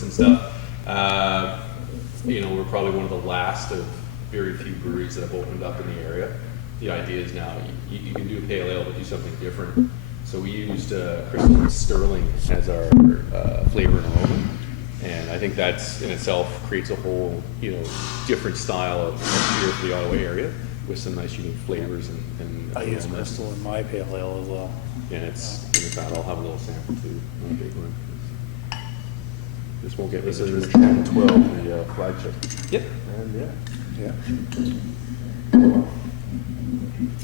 notes and stuff. You know, we're probably one of the last of very few breweries that have opened up in the area. The idea is now you can do a pale ale, but do something different. So we used crystal sterling as our flavor and aroma, and I think that's in itself creates a whole, you know, different style of beer for the Ottawa area with some nice unique flavors and I use crystal in my pale ale as well. And it's in fact I'll have a little sample too, not a big one. This won't get me This too is much. 1012, the flagship. Yep. And Yeah.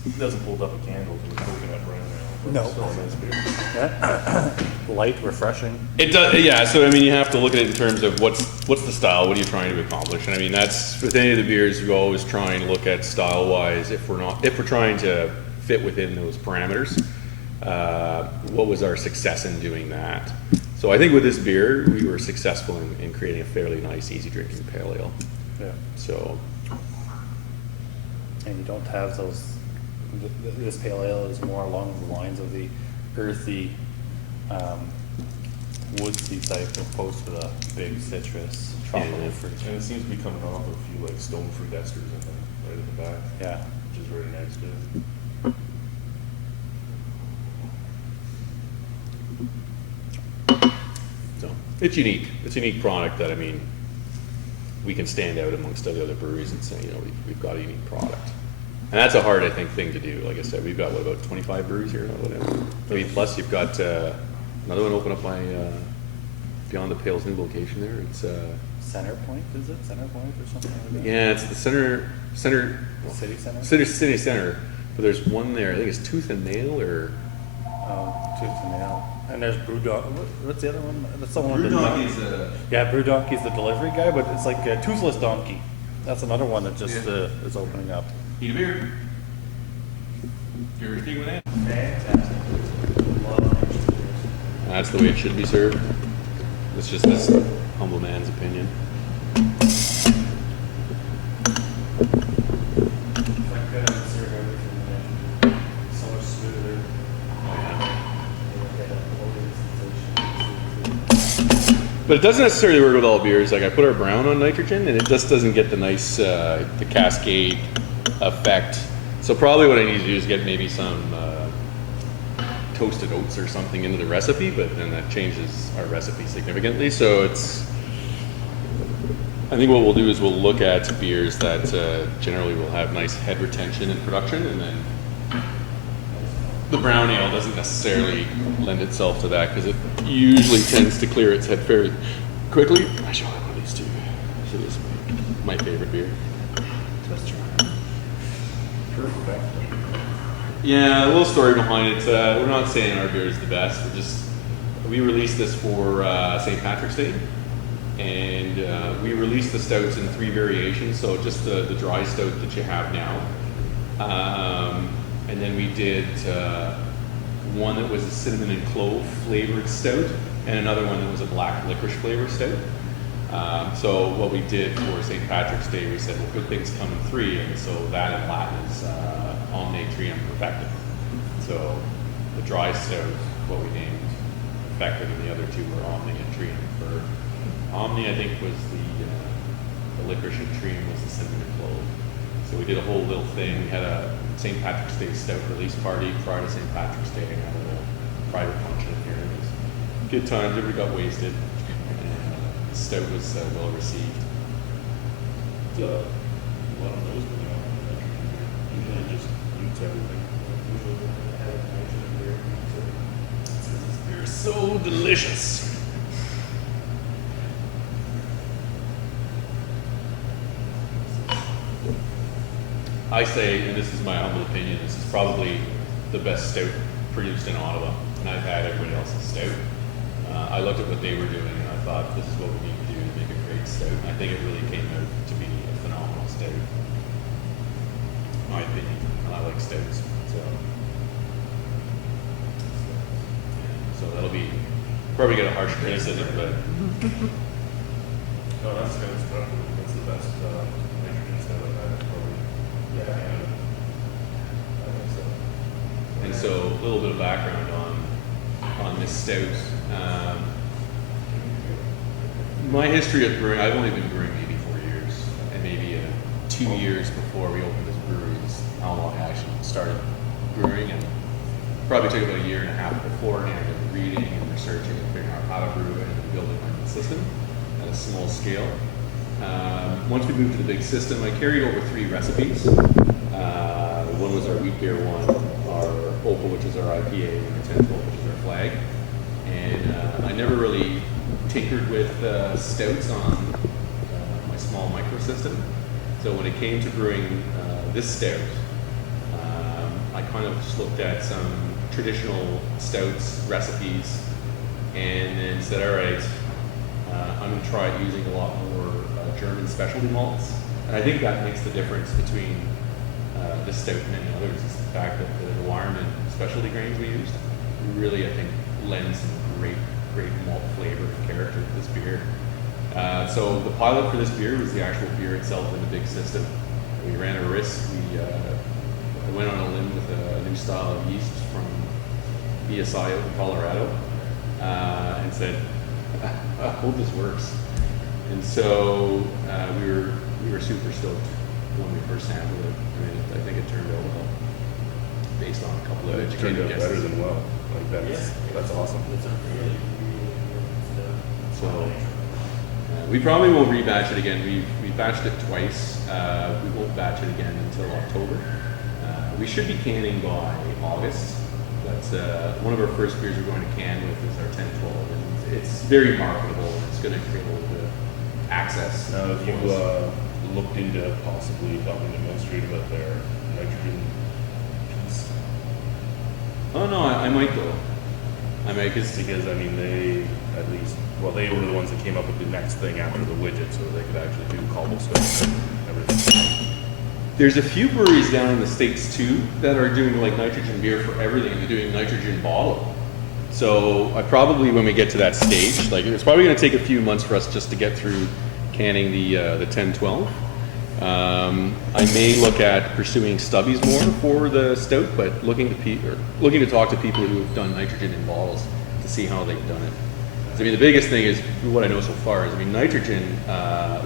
it doesn't hold up a candle to the coconut brown ale. But No. it's still a nice beer. Yeah. Light, refreshing. It does, yeah. So I mean, you have to look at it in terms of what's the style. What are you trying to accomplish? And I mean, that's with any of the beers. We always try and look at style-wise. If we're trying to fit within those parameters, what was our success in doing that? So I think with this beer, we were successful in creating a fairly nice, easy-drinking pale ale. Yeah. So And you don't have those. This pale ale is more along the lines of the earthy, woodsy type opposed to the big citrus tropical Yeah. fruit. And it seems to be coming off a few like stone fruit esters right in the back, Yeah. which is very nice too. So it's unique. It's a unique product that, I mean, we can stand out amongst all the other breweries and say, you know, we've got a unique product. And that's a hard, I think, thing to do. Like I said, we've got, what, about 25 breweries here? Or whatever. Maybe plus you've got another one open up by beyond the Pales new location there. It's Center Point, is it? Center Point or something like that? yeah, it's the center City Center? city center. But there's one there. I think it's Tooth and Nail or Tooth and Nail. And there's Brewdog. What's the other one? That's the one. Brewdog Yeah, Brewdonkey's the delivery guy, but it's like a Toothless Donkey. That's another one that just is opening up. Need a beer? You're anything with that? Fantastic. That's the way it should be served. It's just this humble man's opinion. If I could, I would serve everything so much smoother. But it doesn't necessarily work with all beers. Like I put our brown on nitrogen, and it just doesn't get the nice, the cascade effect. So probably what I need to do is get maybe some toasted oats or something into the recipe, but then that changes our recipe significantly. So it's, I think what we'll do is we'll look at beers that generally will have nice head retention and production, and then the brown ale doesn't necessarily lend itself to that because it usually tends to clear its head fairly quickly. I should have one of these too. So this is my favorite beer. Let's try it. Perfect. Yeah, a little story behind it. We're not saying our beer is the best. We released this for St. Patrick's Day, and we released the stouts in 3 variations. So just the dry stout that you have now. And then we did one that was a cinnamon and clove flavored stout, and another one that was a black licorice flavored stout. So what we did for St. Patrick's Day, we said, well, good things come in 3, and so that in Latin is Omne Trium Perfectum. So the dry stout, what we named Perfectum, and the other 2 were Omne and Trium. For Omne, I think, was the licorice, and Trium was the cinnamon and clove. So we did a whole little thing. We had a St. Patrick's Day stout release party prior to St. Patrick's Day, and had a little private function here. It was good times. Everybody got wasted, and the stout was well received. A lot of those going on. Usually just mutes everything. This beer is so delicious. I say, and this is my humble opinion, this is probably the best stout produced in Ottawa, and I've had everybody else's stout. I looked at what they were doing, and I thought, this is what we need to do to make a great stout. And I think it really came out to be a phenomenal stout, in my opinion, and I like stouts. So that'll be, probably get a harsh criticism, but No, that's good stuff. That's the best nitrogen stuff I've had. Probably. Yeah. I think so. and so a little bit of background on this stout. My history of brewing, I've only been brewing maybe 4 years, and maybe 2 years before we opened this brewery is how long I actually started brewing, and probably took about a year and a half beforehand of reading and researching and figuring out how to brew it and building my own system at a small scale. Once we moved to the big system, I carried over 3 recipes. One was our wheat beer one, our Opal, which is our IPA, and our 1012, which is our flag. And I never really tinkered with stouts on my small micro system. So when it came to brewing this stout, I kind of just looked at some traditional stouts recipes and then said, all right, I'm going to try using a lot more German specialty malts. And I think that makes the difference between this stout and many others, is the fact that the Wireman specialty grains we used really, I think, lend some great malt flavor and character to this beer. So the pilot for this beer was the actual beer itself in the big system. We ran a risk. We went on a limb with a new style of yeast from BSI out in Colorado, and said, I hope this works. And so we were super stoked when we first sampled it. I mean, I think it turned out well, based on a couple of It turned educated out guesses. better than well. Like that's awesome. It's a really, So we probably won't rebatch it again. We batched it twice. We won't batch it again until October. We should be canning by August. But one of our first beers we're going to can with is our 1012, and it's very marketable. And it's going to create a little bit of access. Now, if you for us. looked into possibly talking to Mill Street about their nitrogen piece, Oh no, I might though. I might because I mean they were the ones that came up with the next thing after the widget, so they could actually do cobblestone and everything. There's a few breweries down in the States too that are doing like nitrogen beer for everything. They're doing nitrogen bottle. So I probably, when we get to that stage, like it's probably going to take a few months for us just to get through canning the 1012. I may look at pursuing stubbies more for the stout, but looking to talk to people who have done nitrogen in bottles to see how they've done it. I mean, the biggest thing is, what I know so far is, I mean, nitrogen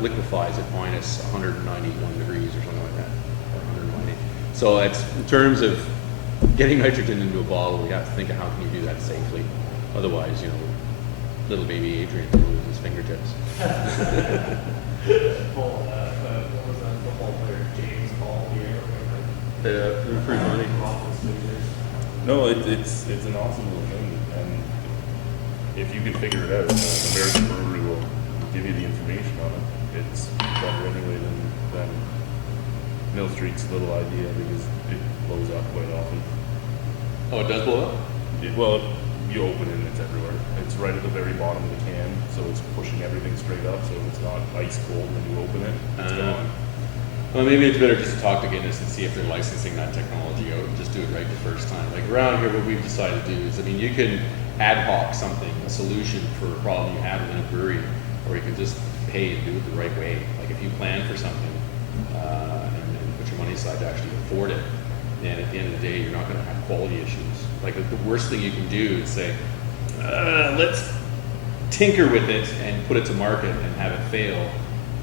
liquefies at minus 191 degrees or something like that, or 190. So that's, in terms of getting nitrogen into a bottle, we have to think of how can you do that safely. Otherwise, little baby Adrian will lose his fingertips. Paul, what was that football player, James Paul here? They're pretty funny. No, it's an awesome little thing, and if you can figure it out, an American brewery will give you the information on it. It's better anyway than Mill Street's little idea, because it blows up quite often. Oh, it does blow up? Well, you open it and it's everywhere. It's right at the very bottom of the can, so it's pushing everything straight up, so it's not ice cold when you open it. It's gone. Well, maybe it's better just to talk to Guinness and see if they're licensing that technology out and just do it right the first time. Like around here, what we've decided to do is, I mean, you can ad hoc something, a solution for a problem you have within a brewery, or you can just pay and do it the right way. Like if you plan for something and put your money aside to actually afford it, then at the end of the day, you're not going to have quality issues. Like the worst thing you can do is say, let's tinker with it and put it to market and have it fail.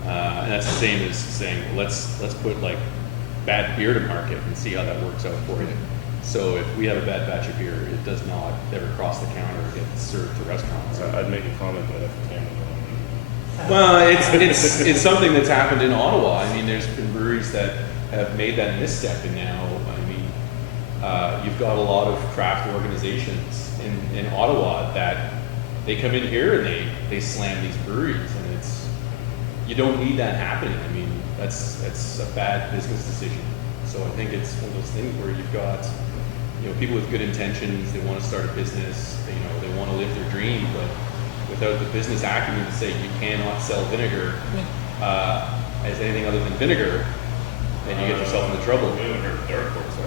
And that's the same as saying, let's put like bad beer to market and see how that works out for you. So if we have a bad batch of beer, it does not ever cross the counter or get served to restaurants. I'd make a comment that if the camera Well, it's something that's happened in Ottawa. I mean, there's been breweries that have made that misstep, and now, I mean, you've got a lot of craft organizations in Ottawa that they come in here and they slam these breweries, and you don't need that happening. I mean, that's a bad business decision. So I think it's one of those things where you've got, people with good intentions, they want to start a business, they want to live their dream, but without the business acumen to say you cannot sell vinegar as anything other than vinegar, then you get yourself into trouble. We haven't heard Dark Horse,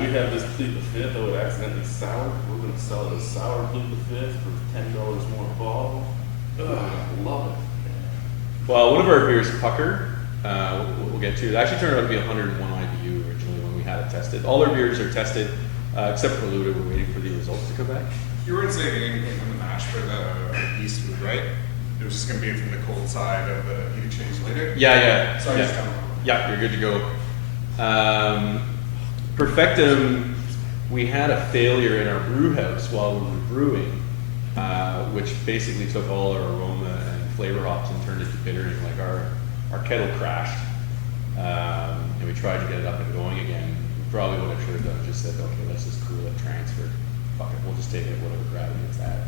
we have this Plead the Fifth that would accidentally sour. We're going to sell it as sour Plead the Fifth for $10 more a bottle. Love it. Well, one of our beers, Pucker, we'll get to. It actually turned out to be 101 IBU originally when we had it tested. All our beers are tested Except for Luda, we're waiting for the results to come back. You weren't saying anything from the mash for the yeast food, right? It was just gonna be from the cold side of the heat exchange later? Yeah. So I just don't know. Yeah, you're good to go. Perfectum, we had a failure in our brew house while we were brewing, which basically took all our aroma and flavor hops and turned it to bittering. Like our kettle crashed, and we tried to get it up and going again. Probably what I should have done, just said, okay, let's just cool it, transfer. Fuck it, we'll just take it at whatever gravity it's at,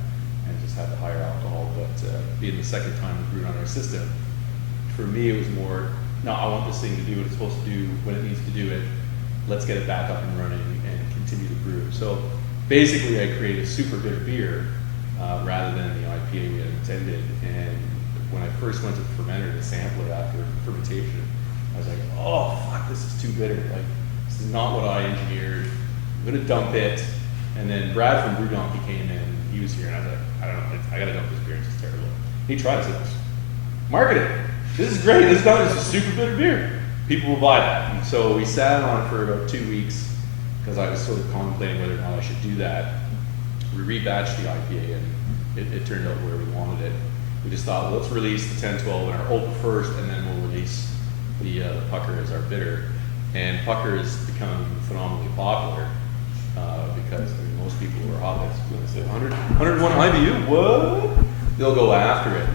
and just have the higher alcohol. But being the second time we brewed on our system, for me it was more, no, I want this thing to do what it's supposed to do when it needs to do it. Let's get it back up and running and continue to brew. So basically I created a super bitter beer rather than the IPA we had intended. And when I first went to the fermenter to sample it after fermentation, I was like, oh fuck, this is too bitter. Like, this is not what I engineered. I'm gonna dump it. And then Brad from Brew Donkey came in, he was here, and I was like, I don't know, I gotta dump this beer, it's just terrible. He tried it, market it. This is great, this is a super bitter beer. People will buy that. And so we sat on it for about 2 weeks, because I was sort of contemplating whether or not I should do that. We rebatched the IPA, and it turned out where we wanted it. We just thought, well, let's release the 10-12 in our oak first, and then we'll release the Pucker as our bitter. And Pucker has become phenomenally popular because I mean, most people who are hobbits, when they say 101 IBU, what? They'll go after it.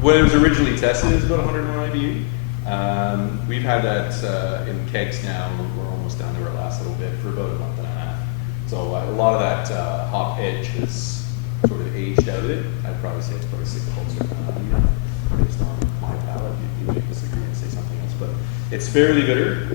When it was originally tested, it was about 101 IBU. We've had that in kegs now. We're almost down to our last little bit for about a month and a half. So a lot of that hop edge has sort of aged out of it. I'd probably say it's probably 6 closer based on my palate. You may disagree and say something else, but it's fairly bitter.